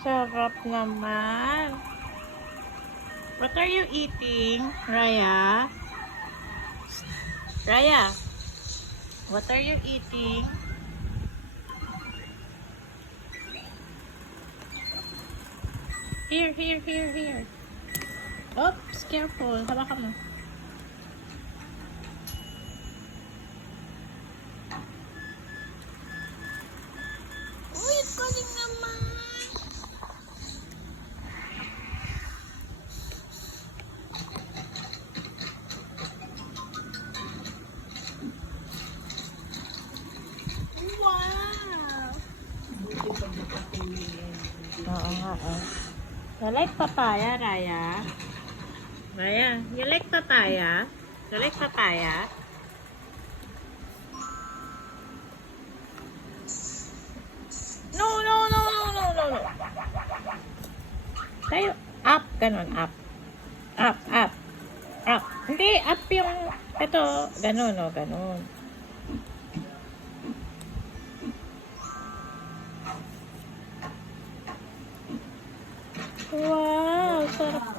Sarap naman. What are you eating, Raya? Raya, what are you eating? Here, here, here, here. Oops, careful. Hawakan mo. Uy, galing naman. Wow! Oo nga, oh. You like papaya, Raya? Raya, you like papaya? You like papaya? No, no, no, no, no, no, no. Tayo, up, ganun, up. Up, up. Up. Hindi, up yung, ito, ganun, o, ganun. Wow, sarap